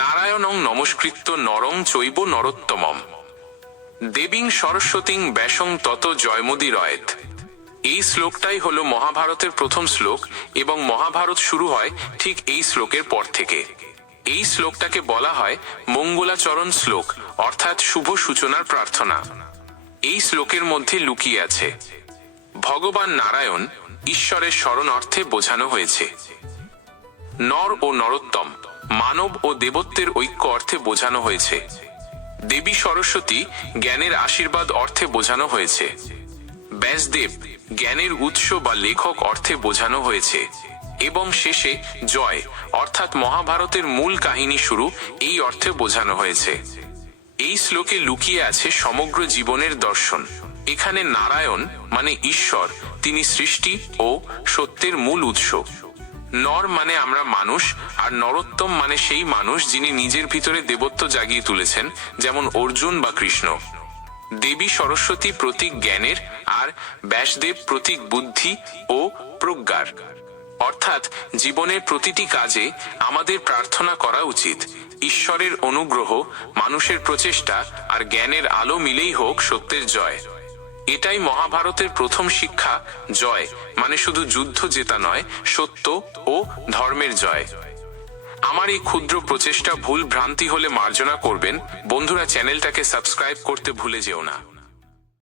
নারায়ণং নমস্কৃত্য নরং চৈব নরোত্তমম। দেবীং সরস্বতীং ব্যাসং তত জয়মতি রয়েত এই শ্লোকটাই হলো মহাভারতের প্রথম শ্লোক এবং মহাভারত শুরু হয় ঠিক এই শ্লোকের পর থেকে। এই শ্লোকটাকে বলা হয় মঙ্গলাচরণ শ্লোক, অর্থাৎ শুভ সূচনার প্রার্থনা। এই শ্লোকের মধ্যে লুকিয়ে আছে, ভগবান নারায়ণ, ঈশ্বরের স্মরণ অর্থে বোঝানো হয়েছে। নর ও নরোত্তম মানব ও দেবত্বের ঐক্য অর্থে বোঝানো হয়েছে। দেবী সরস্বতী জ্ঞানের আশীর্বাদ অর্থে বোঝানো হয়েছে। ব্যাসদেব জ্ঞানের উৎস বা লেখক অর্থে বোঝানো হয়েছে। এবং শেষে জয়, অর্থাৎ মহাভারতের মূল কাহিনী শুরু এই অর্থে বোঝানো হয়েছে। এই শ্লোকে লুকিয়ে আছে সমগ্র জীবনের দর্শন। এখানে নারায়ণ মানে ঈশ্বর, তিনি সৃষ্টি ও সত্যের মূল উৎস। নর মানে আমরা মানুষ, আর নরোত্তম মানে সেই মানুষ যিনি নিজের ভিতরে দেবত্ব জাগিয়ে তুলেছেন, যেমন অর্জুন বা কৃষ্ণ। দেবী সরস্বতী প্রতীক জ্ঞানের, আর ব্যাসদেব প্রতীক বুদ্ধি ও প্রজ্ঞার। অর্থাৎ জীবনের প্রতিটি কাজে আমাদের প্রার্থনা করা উচিত। ঈশ্বরের অনুগ্রহ, মানুষের প্রচেষ্টা, আর জ্ঞানের আলো মিলেই হোক সত্যের জয়। এটাই মহাভারতের প্রথম শিক্ষা, জয়। মানে শুধু যুদ্ধ জেতা নয়, সত্য ও ধর্মের জয়। আমার এই ক্ষুদ্র প্রচেষ্টা ভুল ভ্রান্তি হলে মার্জনা করবেন। বন্ধুরা, চ্যানেলটাকে সাবস্ক্রাইব করতে ভুলে যেও না।